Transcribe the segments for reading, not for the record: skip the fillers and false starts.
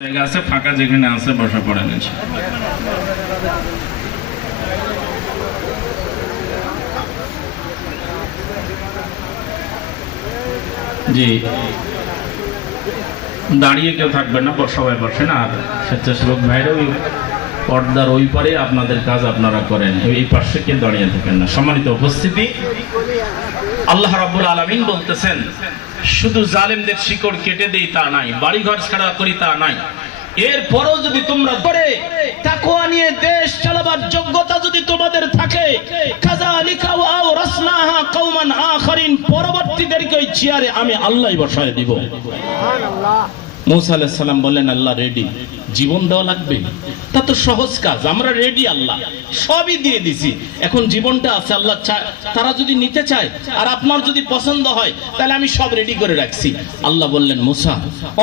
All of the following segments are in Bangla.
জায়গা আছে ফাঁকা, যেখানে আছে বসা পড়েন। জি, দাঁড়িয়ে কেউ থাকবেন না, সবাই বসেন। আর স্বেচ্ছাসেবক ভাইরা ওই পর্দার ওই পারে আপনাদের কাজ আপনারা করেন, এই পাশে কেউ দাঁড়িয়ে থাকেন না। সম্মানিত উপস্থিতি, আল্লাহ রাব্বুল আলামিন বলতেছেন, শুধু জালেমদের শিকড় কেটে দেই তা নাই, বাড়িঘর ছাড়া করি তা নাই, এরপরও যদি তোমরা করে তাকওয়া নিয়ে দেশ চালাবার যোগ্যতা যদি তোমাদের থাকে, কাযালিকা ওয়া আওরাসনাহা কওমান আখারিন, পরবর্তীদেরকে ওই চেয়ারে আমি আল্লাহই বসায় দিব। সুবহানাল্লাহ। মুসা আলাইহিস সালাম বললেন, আল্লাহ রেডি, জীবন দেওয়া লাগবে, তা তো সহজ কাজ, আমরা রেডি, আল্লাহ সবই দিয়ে দিছি, এখন জীবনটা আছে, আল্লাহ তারা যদি নিতে চায় আর আপনার যদি পছন্দ হয় তাহলে আমি সব রেডি করে রাখছি। আল্লাহ বললেন, মুসা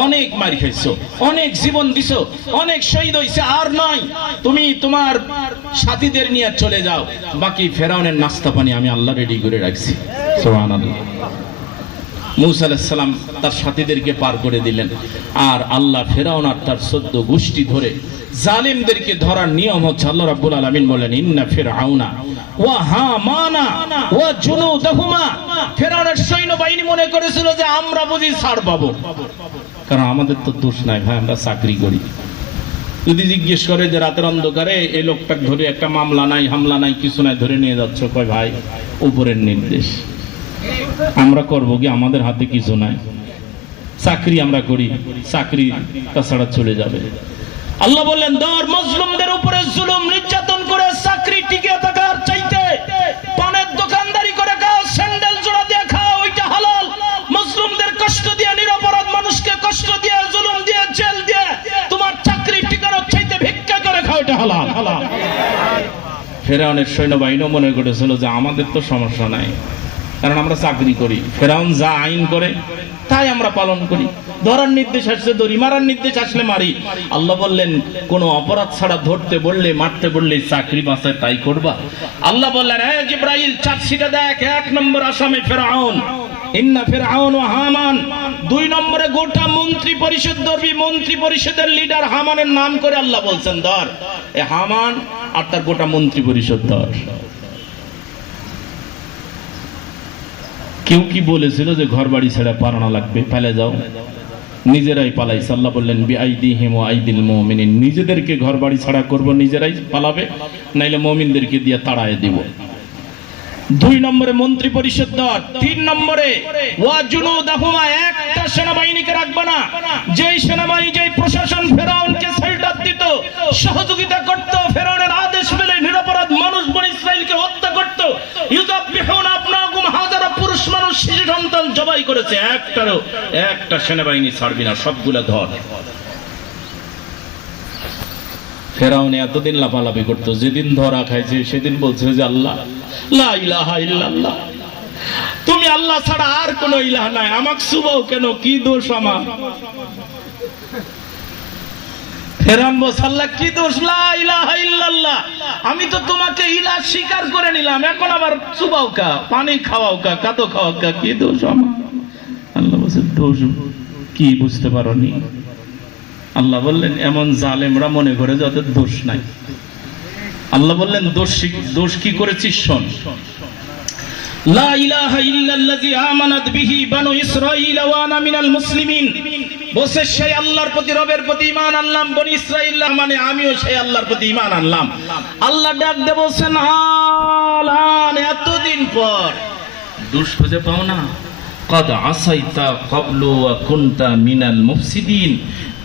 অনেক মার খাইছো, অনেক জীবন দিছো, অনেক শহীদ হইছে, আর নয়, তুমি তোমার সাথীদের নিয়ে চলে যাও, বাকি ফেরাউনের নাস্তা পানি আমি আল্লাহ রেডি করে রাখছি। সুবহানাল্লাহ। মুসা আলাইহিস সালাম তার সাথীদেরকে পার করে দিলেন, আর আল্লাহ ফেরাউন আর তার 14 গোষ্ঠী ধরে জালিমদেরকে ধরার নিয়ম হচ্ছে, আল্লাহ রাব্বুল আলামিন বলেন, ইন্না ফিরআউনা ওয়া হামানা ওয়া জুনুদাহুমা, ফেরাউনের সৈন্যবাহিনী মনে করেছিল যে আমরা বুঝি ছাড় পাবো, কারণ আমাদের তো দোষ নাই ভাই, আমরা চাকরি করি। যদি জিজ্ঞেস করে যে রাতের অন্ধকারে এই লোকটাকে ধরে একটা মামলা নাই, হামলা নাই, কিছু নাই, ধরে নিয়ে যাচ্ছ, কয় ভাই উপরের নির্দেশ, আমরা করব কি, আমাদের হাতে কিছু নাই, চাকরি আমরা করি, চাকরি তাছাড়া চলে যাবে। আল্লাহ বললেন, ধর মজলুমদের উপরে জুলুম নির্যাতন করে চাকরি টিকে থাকার চাইতে পানের দোকানদারি করে খাও, স্যান্ডেল জোড়া দিয়ে খাও, ওইটা হালাল। মজলুমদের কষ্ট দিয়ে, নিরপরাধ মানুষকে কষ্ট দিয়ে, জুলুম দিয়ে, জেল দিয়ে তোমার চাকরি টিকানোর চাইতে ভিক্ষা করে খাও, এটা হালাল। ফেরাউনের সৈন্যবাহিনী মনে করেছিল যে আমাদের তো সমস্যা নাই, কারণ আমরা চাকরি করি, ফেরাউন যা আইন করে তাই আমরা পালন করি, ধরার নির্দেশ আসলে ধরি, মারার নির্দেশ আসলে মারি। আল্লাহ বললেন, কোন অপরাধ ছাড়া ধরতে বললে, মারতে বললে চাকরি বাঁচায় তাই করবা? আল্লাহ বললেন, হে জিবরাইল, চার্জশিটে দেখ, 1 নম্বর আসামি ফেরাউন, ইন্না ফিরআউন ওয়া হামান। 2 নম্বরে গোটা মন্ত্রী পরিষদ ধরবি, মন্ত্রী পরিষদের লিডার হামানের নাম করে আল্লাহ বলছেন, ধর এ হামান আর তার গোটা মন্ত্রী পরিষদ ধর। কেউ কি বলেছিল যে ঘর বাড়ি ছেড়ে পালানো লাগবে, পালে যাও, নিজেরাই পালাইছে। আল্লাহ বললেন, বিআইদিহিম ওয়া আইদিল মুমিনিন, নিজেদেরকে ঘর বাড়ি ছাড়া করব, নিজেরাই পালাবে, নাইলে মুমিনদেরকে দিয়ে তাড়ায় দিব। 2 নম্বরে মন্ত্রী পরিষদ ধর। 3 নম্বরে ওয়া জুনুদাহুমা, একটা সেনাবাহিনীকে রাখবে না, যেই সেনাবাহিনী, যেই প্রশাসন ফেরাউনকে সেল্টার দিত, সহযোগিতা করত, ফেরাউনের আদেশ মেনে নিরপরাধ মানুষ বনি ইসরাইলকে হত্যা করত, ইউযাবিহুনা আবনাহুম, হাজারো পুরুষ মানুষ, শিশু সন্তান জবাই করেছে, একটা সেনাবাহিনী ছাড়বি না, সবগুলা ধর। ফেরাউন এতদিন লাফালাফি করতো, যেদিন ধরা খাইছে সেদিন বলছে যে আল্লাহ লা ইলাহা ইল্লাল্লাহ, তুমি আল্লাহ ছাড়া আর কোন ইলাহ নাই, আমাকে সুবাও কেন, কি দোষ আমার? ফেরাউন বলছে, আল্লাহ কি দোষ, লা ইলাহা ইল্লাল্লাহ, আমি তো তোমাকে ইলাহ স্বীকার করে নিলাম, এখন আবার সুবাও কা, পানি খাওয়াও কা, কাদো খাওয়াও কা, কি দোষ আমার? আল্লাহ বলছে, দোষ কি বুঝতে পারোনি? আল্লাহ বললেন, এমন জালেমরা মনে করে যে ওদের দোষ নাই। আল্লাহ বললেন, দোষ কি করেছিস শোন। লা ইলাহা ইল্লাল্লাযী আমানাত বিহি বানু ইসরাঈল ওয়া আনা মিনাল মুসলিমিন, বসে সেই আল্লাহর প্রতি, রবের প্রতি ঈমান আনলাম, বনি ইসরাঈল মানে আমিও সেই আল্লাহর প্রতি ঈমান আনলাম। আল্লাহ ডাক দিয়ে বলছেন, আলান, এতদিন পর দোষ খুঁজে পাও না? قد عصيت قبل وكنت من المفسدين,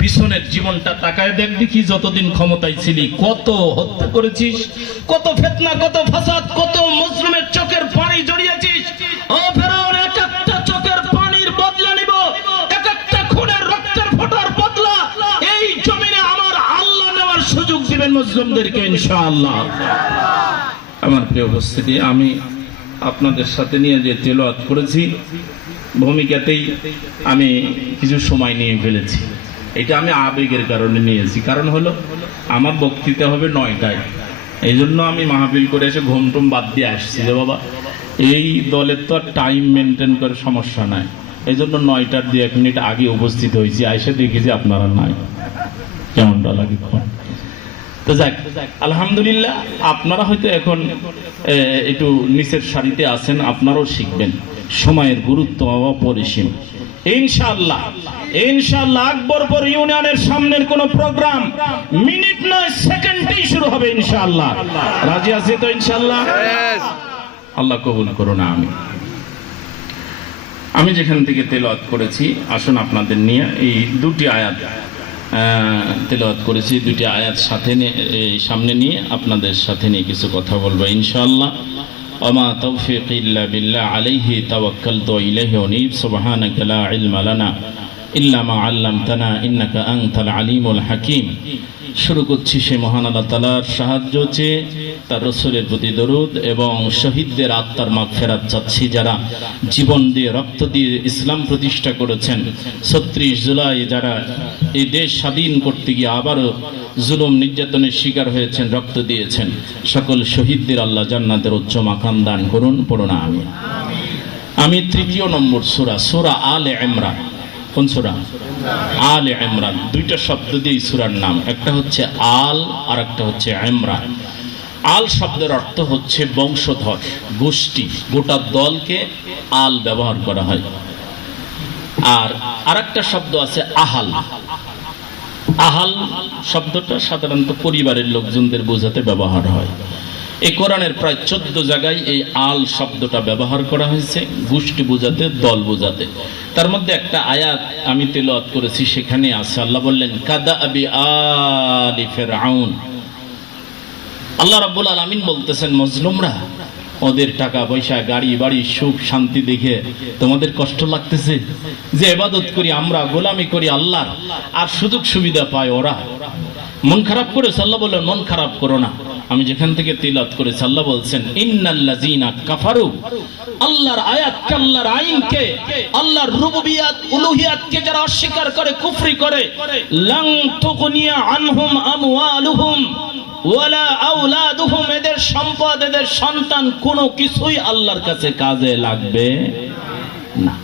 পিছনের জীবনটা তাকায় দেখ দেখি, যতদিন ক্ষমতায় ছিলি কত হত্যা করেছিস, কত ফিতনা, কত ফাসাদ, কত মুসলিমের চোখের পানি জড়িয়েছিস। ও ফেরাউন, এক একটা চোখের পানির বদলা নিব, এক একটা খুনের রক্তের ফোঁটার বদলা এই জমিনে আমার আল্লাহ নেওয়ার সুযোগ দিবেন মুসলিমদেরকে ইনশাআল্লাহ। আমার প্রিয় উপস্থিতি, আমি আপনাদের সাথে নিয়ে যে তেলাওয়াত করেছি, ভূমিকাতেই আমি কিছু সময় নিয়ে ফেলেছি। এটা আমি আবেগের কারণে নিয়েছি, কারণ হলো আমার বক্তৃতা হবে 9টায়, এই জন্য আমি মাহফিল করে এসে ঘুমটুম বাদ দিয়ে আসছি যে বাবা এই দলের তো আর টাইম মেনটেন করে সমস্যা নাই, এই জন্য 9টার 2 মিনিট আগে উপস্থিত হয়েছি, আইসে দেখি যে আপনারা নাই। কেমনটা লাগে? তো যাক, আলহামদুলিল্লাহ, আপনারা হয়তো এখন একটু নিচের সারিতে আছেন, আপনারাও শিখবেন সময়ের গুরুত্ব অপরিসীম। ইনশাআল্লাহ ইনশাআল্লাহ আকবরপুর ইউনিয়নের সামনের কোন প্রোগ্রাম মিনিট নয় সেকেন্ডেই শুরু হবে ইনশাআল্লাহ। রাজি আছি তো ইনশাআল্লাহ? আল্লাহ কবুল করুন। আমি যেখান থেকে তেলাওয়াত করেছি, আসুন আপনাদের নিয়ে এই দুটি আয়াত তেলাওয়াত করেছি, দুটি আয়াত সামনে নিয়ে আপনাদের সাথে নিয়ে কিছু কথা বলবো ইনশাআল্লাহ। ওমা তাওফীকি ইল্লা বিল্লাহ আলাইহি তাওয়াক্কালতু ওয়া ইলাইহি উনীব সুবহানাকা লা ইলমা লানা ইল্লা মা আল্লামতানা ইন্নাকা আনতাল আলিমুল হাকীম। শুরু করছি সে মহান আল্লাহ তাআলার সাহায্য চেয়ে, তার রাসূলের প্রতি দরুদ এবং শহীদদের আত্মার মাগফিরাত চাচ্ছি, যারা জীবন দিয়ে রক্ত দিয়ে ইসলাম প্রতিষ্ঠা করেছেন। ৩৬ জুলাই যারা এই দেশ স্বাধীন করতে গিয়ে আবারও জুলুম নির্যাতনের শিকার হয়েছেন, রক্ত দিয়েছেন, সকল শহীদদের আল্লাহ জান্নাতের উচ্চ মাকাম দান করুন। পড়ুন আমিন। আমি ৩য় নম্বর সূরা আলে ইমরান। কোন সূরা? আলে ইমরান। দুইটা শব্দ দিয়ে সূরার নাম, একটা হচ্ছে আল আর একটা হচ্ছে ইমরান। আল শব্দের অর্থ হচ্ছে বংশধর, গোষ্ঠী, গোটা দলকে আল ব্যবহার করা হয়। আর আরেকটা শব্দ আছে আহাল। আহাল শব্দটা সাধারণত পরিবারের লোকজনদের বোঝাতে ব্যবহার হয়। এই কোরআনের প্রায় 14 জায়গায় এই আল শব্দটা ব্যবহার করা হয়েছে, গোষ্ঠী বোঝাতে, দল বোঝাতে। তার মধ্যে একটা আয়াত আমি তেলাওয়াত করেছি, সেখানে আছে আল্লাহ বললেন কাদা আবি আলি ফিরআউন। আল্লাহ রাব্বুল আলামিন বলতেছেন, মজলুমরা, ওদের টাকা পয়সা, গাড়ি বাড়ি, সুখ শান্তি দেখে তোমাদের কষ্ট লাগতেছে যে ইবাদত করি আমরা, গোলামি করি আল্লাহর, আর সুযোগ সুবিধা পায় ওরা, মন খারাপ করেছে। আল্লাহ বললেন মন খারাপ করো না। আমি যেখান থেকে তিলাওয়াত করেছি, আল্লাহ বলছেন ইন্নাল্লাযীনা কাফারু, আল্লাহর আয়াতকে, আল্লাহর আইনকে, আল্লাহর রুবুবিয়াত উলুহিয়াতকে যারা অস্বীকার করে, কুফরি করে, লান তুগনিয়া আনহুম আমওয়ালুহুম ওয়ালা আওলাদুহুম, এদের সম্পদ, এদের সন্তান কোনো কিছুই আল্লাহর কাছে কাজে লাগবে না।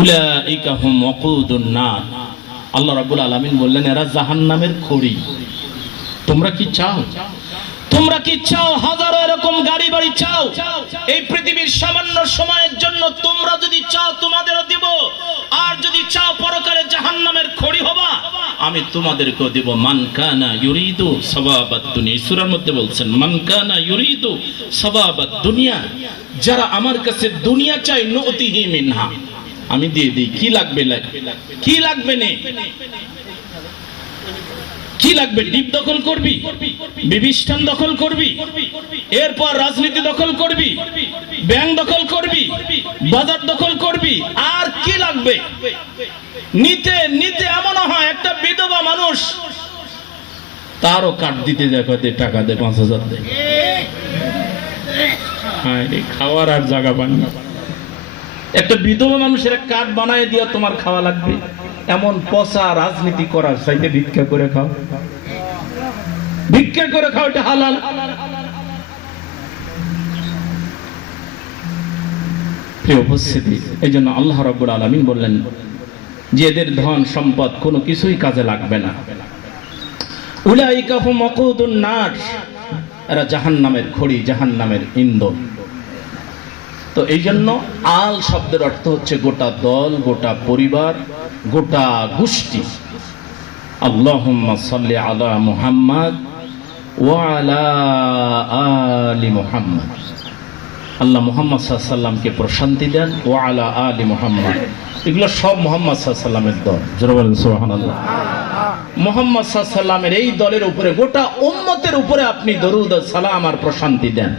উলাইকা হুম ওয়াকুদুন নার। আল্লাহ রাব্বুল আলামিন বললেন এরা জাহান্নামের খড়ি। তোমরা কি চাও? তোমরা কি চাও হাজারো এরকম গাড়ি বাড়ি চাও? এই পৃথিবীর সামান্য সময়ের জন্য তোমরা যদি চাও তোমাদেরও দিব, আর যদি চাও পরকালে জাহান্নামের খড়ি হবা, আমি তোমাদেরকেও দেব। মান কানা ইউরিদু সাওয়াবাদ দুনিয়া, সূরার মধ্যে বলছেন মান কানা ইউরিদু সাওয়াবাদ দুনিয়া, যারা আমার কাছে দুনিয়া চায় নুতিহি মিনহা, আমি দিয়ে দিই। কি লাগবে? কি লাগবে নে? কি লাগবে? দ্বীপ দখল করবি, বিবিস্টান দখল করবি, এরপর রাজনীতি দখল করবি, ব্যাংক দখল করবি, বাজার দখল করবি, আর কি লাগবে? নিতে নিতে এমন হয় একটা বিধবা মানুষ তারও কাট দিতে যায়, টাকা দে ৫,০০০ দে, খাওয়ার আর জায়গা পান না। একটা বিধবা মানুষের কার্ড বানায় দিয়া তোমার খাওয়া লাগবে, এমন পচা রাজনীতি করার চাইতে ভিক্ষা করে খাও, ভিক্ষা করে খাও, এটা হালাল। প্রিয় উপস্থিতি, এই জন্য আল্লাহ রাব্বুল আলামিন বললেন যে এদের ধন সম্পদ কোনো কিছুই কাজে লাগবে না। উলাইকা হুম ওয়াকুদুন নার, এরা জাহান্নামের খড়ি, জাহান্নামের ইন্ধন। তো এই জন্য আল শব্দের অর্থ হচ্ছে গোটা দল, গোটা পরিবার, গোটা গোষ্ঠী। আল্লাহুম্মা সাল্লি আলা মুহাম্মাদ ওয়া আলা আলি মুহাম্মাদ। আল্লাহ মুহাম্মদ সাল্লাল্লাহু আলাইহি সাল্লামকে প্রশান্তি দেন, ওয়া আলা আলি মুহাম্মাদ। এগুলো সব মুহাম্মদ সাল্লাল্লাহু আলাইহি সাল্লামের দল। জোরে বলেন সুবহানাল্লাহ। মুহাম্মদ সাল্লাল্লাহু আলাইহি সাল্লামের এই দলের উপরে, গোটা উম্মতের উপরে আপনি দরুদ ও সালাম আর প্রশান্তি দেন।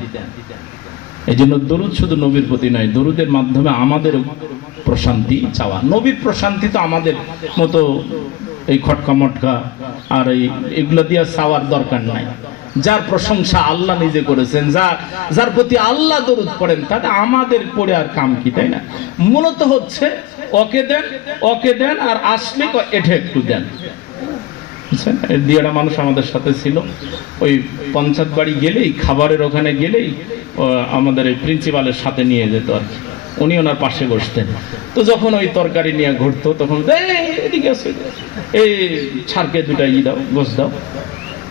এই জন্য দরুদ শুধু নবীর প্রতি নয়, দরুদের মাধ্যমে আমাদের প্রশান্তি চাওয়া। নবীর প্রশান্তি তো আমাদের মতো এই খটকা মটকা আর এগুলো দিয়ে চাওয়ার দরকার নাই। যার প্রশংসা আল্লাহ নিজে করেছেন, যার প্রতি আল্লাহ দরুদ পড়েন, তাতে আমাদের পড়ে আর কাম কি, তাই না? মূলত হচ্ছে ওকে দেন আর আসলে এটা একটু দেন। দিয়াটা মানুষ আমাদের সাথে ছিল, ওই পঞ্চায়েত বাড়ি গেলেই, খাবারের ওখানে গেলেই আমাদের এই প্রিন্সিপালের সাথে নিয়ে যেত আর কি। উনি ওনার পাশে বসতেন। তো যখন ওই তরকারি নিয়ে ঘুরতো তখন এদিকে আসো, এই ছাড়কে দুটা দাও, গোস দাও।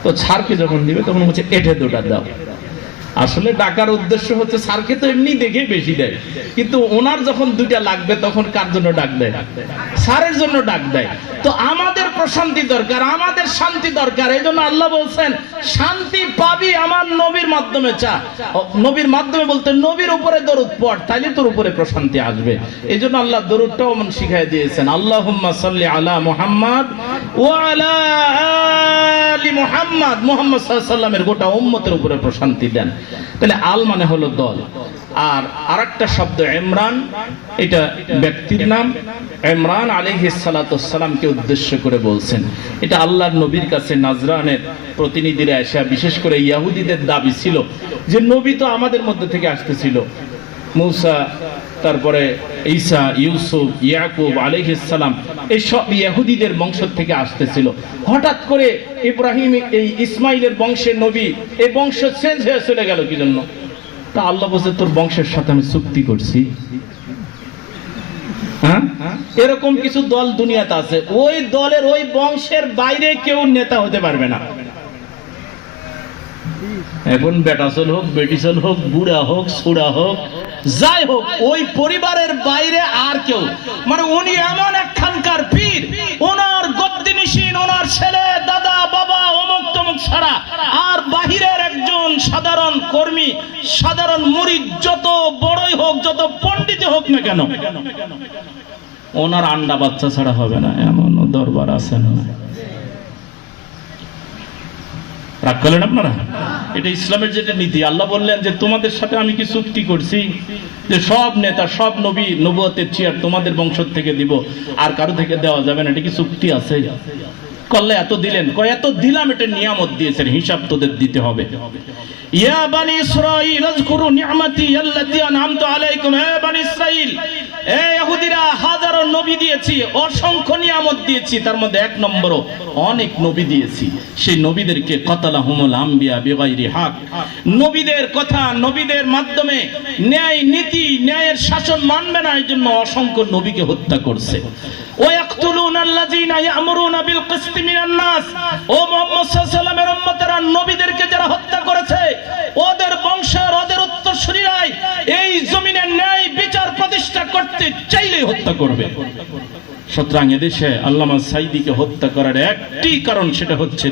তো ছাড়কে যখন দিবে তখন বলছে এঠে দুটা দাও। আসলে ডাকার উদ্দেশ্য হচ্ছে স্যারকে তো এমনি দেখে বেশি দেয়, কিন্তু ওনার যখন দুইটা লাগবে তখন কার জন্য ডাক দেয়? স্যারের জন্য ডাক দেয়। তো আমাদের প্রশান্তি দরকার, আমাদের শান্তি দরকার। এই জন্য আল্লাহ বলছেন শান্তি পাবি আমার নবীর মাধ্যমে চা। নবীর মাধ্যমে বলতে নবীর উপরে দরুদ পড়, তাইলে তোর উপরে প্রশান্তি আসবে। এই জন্য আল্লাহ দরুদটাও এমন শিখাই দিয়েছেন, আল্লাহুম্মা সাল্লি আলা মুহাম্মাদ ওয়া আলা আলি মুহাম্মাদ। মুহাম্মদ সাল্লাল্লাহু আলাইহি ওয়াসাল্লামের গোটা উম্মতের উপরে প্রশান্তি দেন। তাহলে আল মানে হলো দল, আর আরেকটা শব্দ ইমরান, এটা ব্যক্তির নাম। ইমরান আলাইহিস সালাতু ওয়াসসালামকে উদ্দেশ্য করে বলছেন। এটা আল্লাহর নবীর কাছে নাজরানের প্রতিনিধিরা এসে, বিশেষ করে ইহুদিদের দাবি ছিল যে নবী তো আমাদের মধ্যে থেকে আসতেছিল, মূসা, তারপরে ঈসা, ইউসুফ, ইয়াকুব আলাইহিস সালাম, এই সব ইহুদিদের বংশ থেকে আসতেছিল। হঠাৎ করে ইব্রাহিম, এই ইসমাইলের বংশের নবী, এই বংশ চেঞ্জ হয়ে চলে গেল কি জন্য? তা আল্লাহ বলছে তোর বংশের সাথে আমি চুক্তি করছি। হ্যাঁ, এরকম কিছু দল দুনিয়াতে আছে, ওই দলের ওই বংশের বাইরে কেউ নেতা হতে পারবে না। এখন বেটাচল হোক, বেটিচল হোক, বুড়া হোক, সুড়া হোক, যাই হোক, ওই পরিবারের বাইরে আর কেউ, মানে উনি এমন একখানকার পীর, ওনার গদ্দিনিশীন, ওনার ছেলে, দাদা, বাবা, অমুক তমুক ছাড়া আর বাহিরের একজন সাধারণ কর্মী, সাধারণ মুরিদ, যত বড়ই হোক, যত পণ্ডিত হোক না কেন, ওনার আন্ডা বাচ্চা ছাড়া হবে না, এমন দরবার আছে না। রাগ করলেন আপনারা? এটা ইসলামের যেটা নীতি। আল্লাহ বললেন যে তোমাদের সাথে আমি কি চুক্তি করছি যে সব নেতা, সব নবী, নবুয়তের চেয়ার তোমাদের বংশ থেকে দিব, আর কারো থেকে দেওয়া যাবে না। এটা কি চুক্তি আছে? করলে এত দিলেন, কয় এত দিলাম, এটা নিয়ামত দিয়েছেন, হিসাব তোদের দিতে হবে। ইয়া বানি ইসরাঈল আযকুরু নি'মাতি আল্লাতী আন'আমতু আলাইকুম। হে বানি ইসরাঈল, এই ইহুদিরা, হাজারো নবী দিয়েছি, অসংখ্য নিয়ামত দিয়েছি, তার মধ্যে এক নম্বরও অনেক নবী দিয়েছি। সেই নবীদেরকে কাতালাহুমুল আম্বিয়া বিগাইরি হক, নবীদের কথা, নবীদের মাধ্যমে ন্যায় নীতি, ন্যায়ের শাসন মানবে না, এই জন্য অসংখ্য নবীকে হত্যা করছে। ওয়ায়াকতুলুনা আল্লাযীনা ইয়া'মুরুনা বিল কিসতি মিনান নাস। ও মুহাম্মদ সাল্লাল্লাহু আলাইহি ওয়াসাল্লামের উম্মতেরা, নবীদেরকে যারা হত্যা করেছে, ওদের বংশের, ওদের উত্তরসূরিরাই এই জমিনে ন্যায় বিচার প্রতিষ্ঠা করতে চাইলেই হত্যা করবে। সুতরাং এদেশে আল্লামা সাঈদীকে হত্যা করার একটি কারণ, সেটা হচ্ছে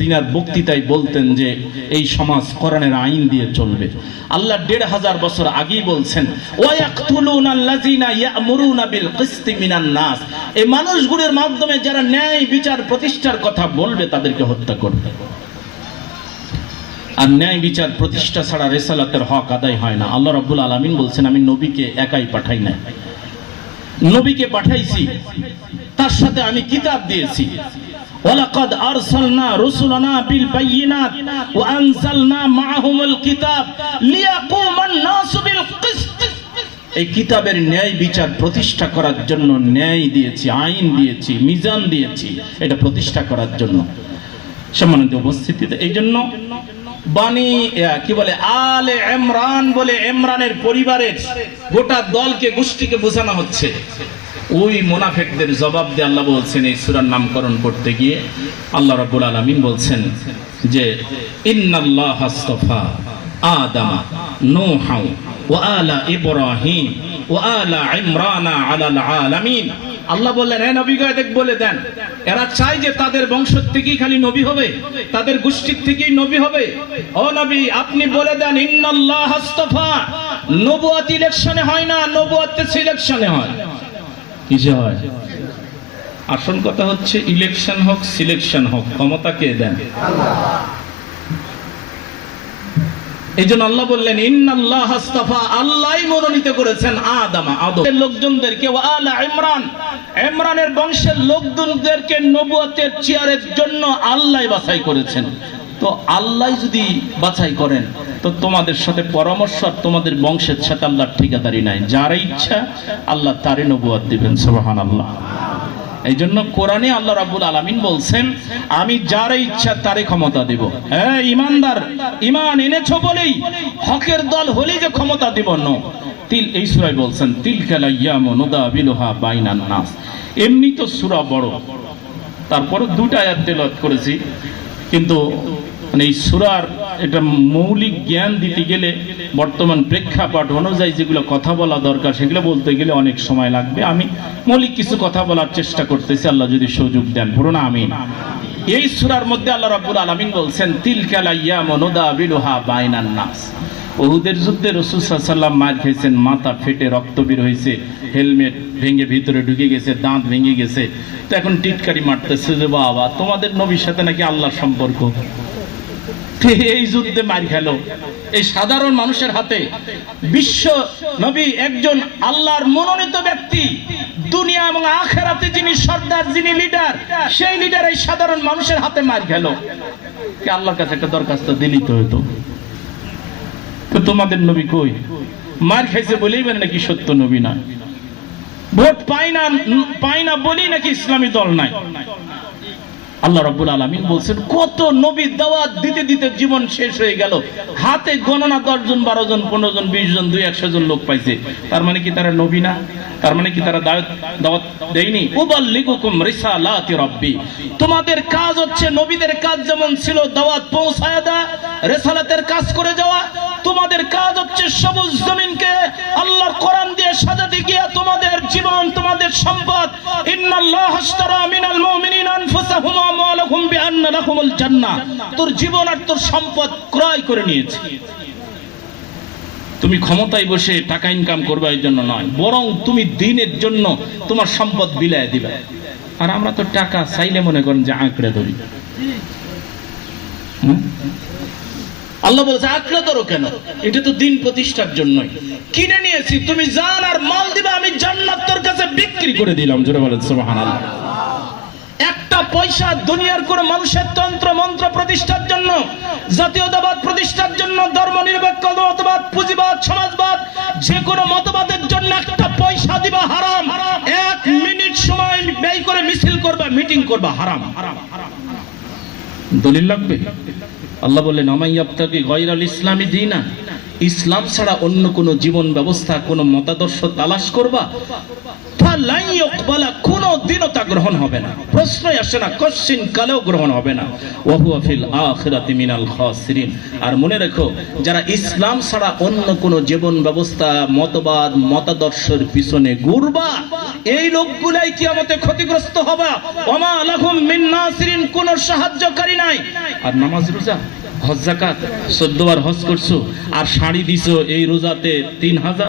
তিনার বক্তৃতায় বলতেন যে এই সমাজ কোরআনের আইন দিয়ে চলবে। আল্লাহ ১৫০০ বছর আগেই বলছেন ওয়ায়াকতুলুনা আল্লাযীনা ইয়া'মুরুনা বিল কিসতি মিনান নাস, এই মানুষগুলোর মাধ্যমে যারা ন্যায় বিচার প্রতিষ্ঠার কথা বলবে তাদেরকে হত্যা করবে। আর ন্যায় বিচার প্রতিষ্ঠা ছাড়া রিসালাতের হক আদায় হয় না। আল্লাহ রাব্বুল আলামিন বলছেন আমি নবীকে একাই পাঠাই না, নবীকে পাঠাইছি, তার সাথে আমি কিতাব দিয়েছি। ওয়ালাকাদ আরসালনা রুসুলানা বিল বায়িনাত ওয়া আনজালনা মাআহুমুল কিতাব লিয়াকুমান নাসু বিল কিসত। এই কিতাবের ন্যায় বিচার প্রতিষ্ঠা করার জন্য ন্যায় দিয়েছি, আইন দিয়েছি, মিজান দিয়েছি, এটা প্রতিষ্ঠা করার জন্য। সম্মানিত উপস্থিতিতে, এই জন্য বানি কি বলে আলে ইমরান বলে ইমরানের পরিবারের গোটা দলকে, গোষ্ঠীকে বোঝানো হচ্ছে। ওই মুনাফিকদের জবাব দিয়ে আল্লাহ বলছেন, এই সূরার নামকরণ করতে গিয়ে আল্লাহ রাব্বুল আলামিন বলছেন যে ইন্নাল্লাহা আসতাফা আদামা নূহা ওয়া আলা ইব্রাহিম ওয়া আলা ইমরানা আলাল আলামিন। আল্লাহ বললেন, হে নবী গো, বলে দেন, এরা চায় যে তাদের বংশ থেকেই খালি নবী হবে, তাদের গোষ্ঠীর থেকেই নবী হবে। ও নবী, আপনি বলে দেন ইন্নাল্লাহা আসতাফা, নবুয়ত ইলেকশনে হয় না, নবুয়ত সিলেকশনে হয়। কিসে হয়? আসল কথা হচ্ছে ইলেকশন হোক, সিলেকশন হোক, ক্ষমতা কে দেন? আল্লাহ। এই জন্য আল্লাহ বললেন ইন্নাল্লাহা আসতাফা, আল্লাহই মনোনীত করেছেন আদমের লোকজনদেরকে, ওয়া আলা ইমরান, ইমরানের বংশের লোকজনদেরকে নবুয়তের চেয়ারের জন্য আল্লাহই বাছাই করেছেন। তো আল্লাহ যদি বাছাই করেন, তো তোমাদের সাথে পরামর্শ আর তোমাদের বংশের সাথে আল্লাহর ঠিকাদারি নাই। যার ইচ্ছা আল্লাহ তারই নবুয়ত দিবেন। সুবহানাল্লাহ। এই জন্য কোরআনে আল্লাহ রাব্বুল আলামিন বলছেন আমি যার ইচ্ছা তারে ক্ষমতা দেব। হ্যাঁ ইমানদার, ইমান এনেছো বলেই হকের দল হলেই যে ক্ষমতা দিব না। এই সূরায় বলছেন তিলকাল আইয়ামু নুদাবিলুহা বাইনান নাস। এমনি তো সূরা বড়, তারপরে দুটো আয়াত তেলাওয়াত করেছি, কিন্তু মানে এই সূরার এটা মৌলিক জ্ঞান দিতে গেলে বর্তমান প্রেক্ষাপট অনুযায়ী যেগুলো কথা বলা দরকার সেগুলো বলতে গেলে অনেক সময় লাগবে। আমি মৌলিক কিছু কথা বলার চেষ্টা করতেছি, আল্লাহ যদি সুযোগ দেন। পুরো না আমিন। এই সূরার মধ্যে আল্লাহ রাব্বুল আলামিন বলছেন তিলকাল আইয়ামু নুদাবিলুহা বাইনান নাস। উহুদের যুদ্ধে রাসূল সাল্লাল্লাহু আলাইহি ওয়াসাল্লাম মার খেয়েছেন, মাথা ফেটে রক্ত বের হয়েছে, হেলমেট ভেঙে ভিতরে ঢুকে গেছে, দাঁত ভেঙে গেছে। তো এখন টিটকারি মারতেছে যে বাবা তোমাদের নবীর সাথে নাকি আল্লাহর সম্পর্ক। এই যুদ্ধে মার খেল এই সাধারণ মানুষের হাতে। বিশ্ব নবী একজন আল্লাহর মনোনীত ব্যক্তি, দুনিয়া এবং আখিরাতে যিনি সর্দার, যিনি লিডার, সেই লিডার এই সাধারণ মানুষের হাতে মার খেল। কি আল্লাহর কাছে একটা দরখাস্ত দিলি তো হতো। তো তোমাদের নবী কই? মার খাইছে বলেই মানে নাকি সত্য নবী না, ভোট পায় না বলেই নাকি ইসলামী দল নাই। আল্লাহ রাব্বুল আলামিন বলছেন কত নবী দাওয়াত দিতে দিতে জীবন শেষ হয়ে গেল, হাতে গণনা 10 জন 12 জন 15 জন 20 জন 200 জন লোক পাইছে। তার মানে কি তারা নবী না? তার মানে কি তারা দাওয়াত দেয়নি? উবাল্লিগুকুম রিসালাতি রাব্বি। তোমাদের কাজ হচ্ছে নবীদের কাজ যেমন ছিল দাওয়াত পৌঁছায়া দেওয়া, রিসালাতের কাজ করে যাওয়া। তোমাদের কাজ হচ্ছে সবুজ জমিনকে আল্লাহর কোরআন দিয়ে সাজাতে গিয়ে তোমাদের জীবন, তোমাদের সম্পদ, ইন্নাল্লাহা আশতারা মিনাল মুমিনিনা আনফুসাহুম ওয়া আমওয়ালাহুম বিআন্না লাহুমুল জান্নাহ, তোর জীবন আর তোর সম্পদ ক্রয় করে নিয়েছে। তুমি ক্ষমতায় বসে টাকা ইনকাম করবে এই জন্য নয়, বরং তুমি দ্বীনের জন্য তোমার সম্পদ বিলায় দিবে। আর আমরা তো টাকা চাইলে মনে করেন যে আঁকড়ে ধরি। আল্লাহ বলছে আঁকড়ে ধরো কেন? এটা তো দিন প্রতিষ্ঠার জন্যই কিনে নিয়েছি, তুমি জান আর মাল দিবে, আমি জান্নাত তোর কাছে বিক্রি করে দিলাম। জোরে বলেন সুবহানাল্লাহ। একটা পয়সা দুনিয়ার কোন মানুষের তন্ত্র মন্ত্র প্রতিষ্ঠার জন্য, জাতীয়তাবাদ প্রতিষ্ঠার জন্য, ধর্মনিরপেক্ষ মতবাদ, পুঁজিবাদ, সমাজবাদ, যে কোনো মতবাদের জন্য একটা পয়সা দিবা হারাম। 1 মিনিট সময় ব্যয় করে মিছিল করবা, মিটিং করবা, হারাম। দলিল লাগবে? আল্লাহ বললেন আমাইয়াবতাগি গায়রাল ইসলামি দীনা, ইসলাম ছাড়া অন্য কোন জীবন ব্যবস্থা, কোন মতাদর্শ তালাশ করবা, ফালাই ইকবালা, কোন দিনও তা গ্রহণ হবে না। প্রশ্নই আসে না, কোশ্চিন কালেও গ্রহণ হবে না। ওয়া হুয়া ফিল আখিরাতি মিনাল খাসিরিন। আর মনে রেখো, যারা ইসলাম ছাড়া অন্য কোন জীবন ব্যবস্থা, মতবাদ, মতাদর্শের পিছনে ঘুরবা, এই লোকগুলাই কিয়ামতে ক্ষতিগ্রস্ত হবে। ওমা লাহুম মিন নাসিরিন, কোন সাহায্যকারী নাই। আর নামাজ রোজা হজ যাকাত 14 বার হজ করছো আর শাড়ি দিছো, এই রোজাতে 3000